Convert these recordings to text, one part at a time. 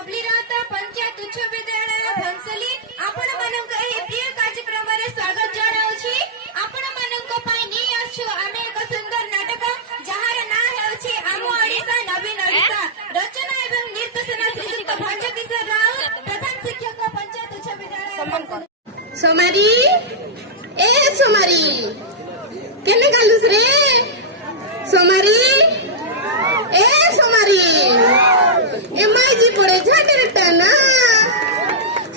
ଅବିରତ ପଞ୍ଚାୟତ ଉଚ୍ଚ ବିଦ୍ୟାଳୟ ଭଂସଲି ଆପଣମାନଙ୍କ ଏହି ପ୍ରିୟ କାର୍ଯ୍ୟକ୍ରମରେ ସ୍ୱାଗତ ଜଣାଉଛି। ଆପଣମାନଙ୍କ ପାଇଁ ନେଇ ଆସୁଛୁ ଆମେ ଏକ ସୁନ୍ଦର ନାଟକ ଯାହାର ନାଁ ହେଉଛି ଆମ ଓଡ଼ିଶା ନବୀନ ଓଡ଼ିଶା। ରଚନା ଏବଂ ନିର୍ଦ୍ଦେଶନା ଶ୍ରୀଯୁକ୍ତ ଭଞ୍ଜକିଶୋର ରାଓ, ପ୍ରଧାନ ଶିକ୍ଷକ ପଞ୍ଚାୟତ ଉଚ୍ଚ ବିଦ୍ୟାଳୟ। सोमारी ए सोमारी केने गालुस रे सोमारी ए सोमारी ए माईजी पड़े झाटर टाना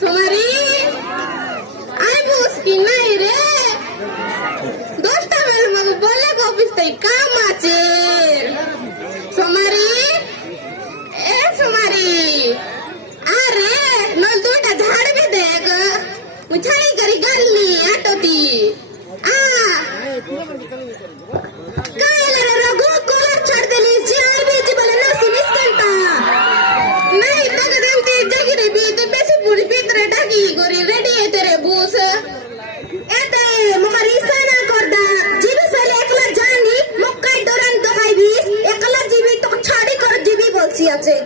सोमारी आई मुस्की नहीं रे दोस्ता मेरे मग बोले को ऑफिस तई काम आचे सोमारी ए सोमारी अरे नल दूटा झाड़ भी देग मुझाई करी गल्ली आटोती आ कायला रघु कोलर छोड़ देली चार बीच बोले ना सुनिस कंटा नहीं तो कदम ते जगी रे बी तो पैसे पूरी भीतर डागी गोरी रेडी है तेरे बूस एते मोरी साना करदा जीवी साले एकला जानी मक्काई दौरान तो खाई बीस एकला जीवी तो छाड़ी कर जीवी बोलसी আছে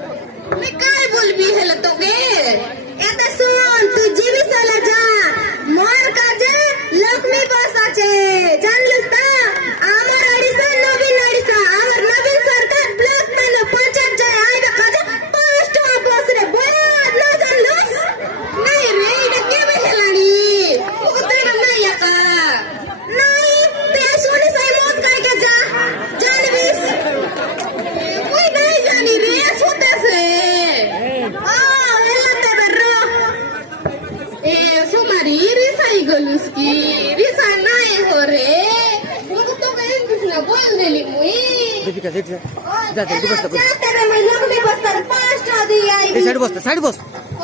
मैं काय बोलबी हेला तोके एते सुन तू जीवी साला जा मोर काजे लक्ष्मी बस আছে জানলিস তা আমার ওড়িশা নবীন ওড়িশা আমার নবীন সরকার ব্লক মানে পঞ্চায়েত যায় আইবে কাজে 5 টাকা বস রে বয় না জানলিস নাই রে এটা কে বেলানি ওতে না একা নাই তে শুনি সাই মত কাকে যা জানবিস ওই নাই জানি রে ফুটাছে এলাতে বেরো ए सोमारी रिसाई गलुस की रिसा नाही हो रे मग तो काही कुछ ना बोल देली मुई देखा जा जाते रे मैं लोग भी बसता 5 टा दी आई साइड बस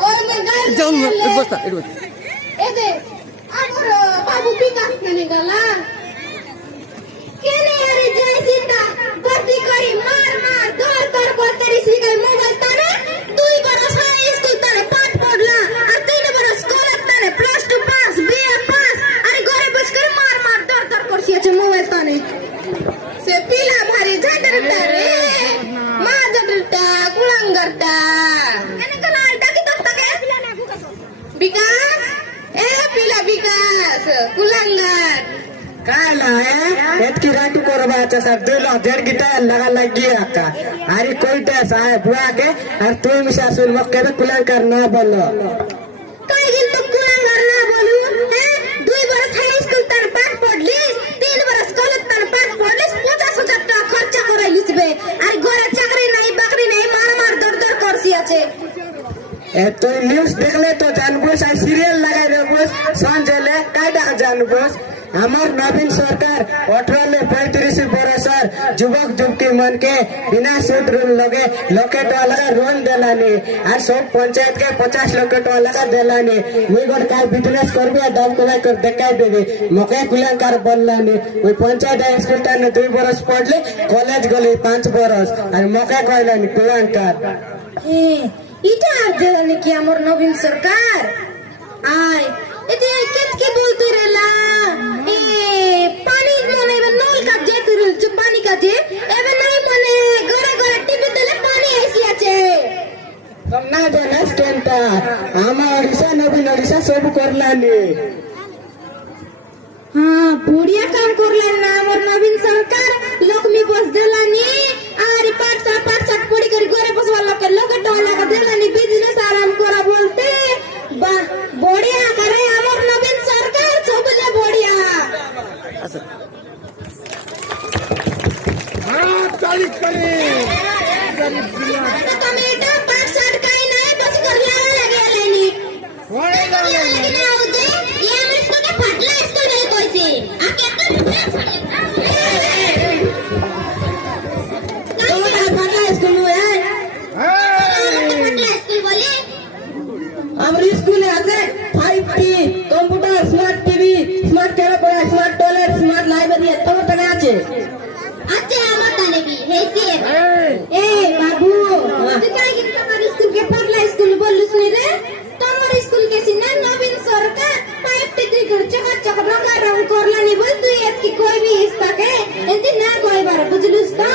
और मैं गाड़ी जाऊन बसता ए दे आगर बाबू पिका निघाला केने अरे जय सीता बसी करी मार दौर कर बोलतरी सी गई मोबाइल तारे 2 बरस हाई स्कूल तारे पाठ पढ़ला और 3 बरस कॉलेज तारे प्लस 2 पास बीए पास अरे घरे बस कर मार दौर करसी আছে মোবাইল ताने से पीला भारी झटरटा रे मा झटरटा कुळंगरटा एने कला टाकी तक विकास ए पीला विकास कुळंगर काला एतकी राटू करवाचा सर 2,000 गिटार लगा गया का अरे कोई टेस आए बुआ के और तू मिसा सुन मक्के में कुलां करना बोलो काय गिल तो कुलां करना बोलू हैं 2 बरस हाई स्कूल तर पाठ पढ़लिस 3 बरस कॉलेज तर पाठ पढ़लिस 50,000 টাকা খরচা করাইলিস बे अरे घरे चाकरी नहीं बकरी नहीं मार दौर करसी আছে ए तो न्यूज़ देखले तो जानबोस आ सीरियल लगाई देबोस संजले कायदा जानबोस আমার নবীন সরকার 18 ले 35 बरसर যুবক যুবতী मन के बिना सूद ऋण लगे लॉकेट वाला लोन देलानी और सब पंचायत के 50 लॉकेट वाला देलानी मुई गोट का बिजनेस करबे दम कमाई कर देखाई देबे मके कुलंकार बोललानी ओई पंचायत स्कूल ताने 2 बरस पढ़ले कॉलेज गले 5 बरस और मके कहलानी कुलंकार इटा देलानी कि हमर नवीन सरकार आय एते केतके बोलते रेला ए पानी मने नल का जेत रेल जो पानी का जे एबे नहीं मने घरे टीवी देले पानी आइसी আছে तुम ना जानस केनता आमा ओडिशा नवीन ओडिशा सब करलानी हां बुढ़िया काम करलेन ना हमर नवीन सरकार लक्ष्मी बस देलानी आरे पाठ पढ़ी कर घरे बसवा लोके टोला का देलानी बिजनेस आराम करा बोलते बा बढ़िया करे हमर नवीन सरकार सबले बढ़िया हां ताली करे टमाटो पाठ साठ काई नाही बस करला लागेलेनी होय लेकिन आउजे ये हम इसको के फटला इसको नहीं कोइसे आ केतना फटला स्कूल में फटला स्कूल बोले हमारे स्कूल है आगे 5T computer smart TV smart camera पड़ा स्मार्ट टॉयलेट स्मार्ट लाइब्रेरी है तो तने আছে अच्छे আমার তালে কি হেসে এ বাবু তুই কাই কি তোমার স্কুল के पढ़ला स्कूल बोलुस নি রে তোমার স্কুল के सिना नवीन सरकार 5T তুই घर चक रंग करला নি बोल তুই এত কি कोई भी इस तक है एंती ना कोई बार बुझलुस तो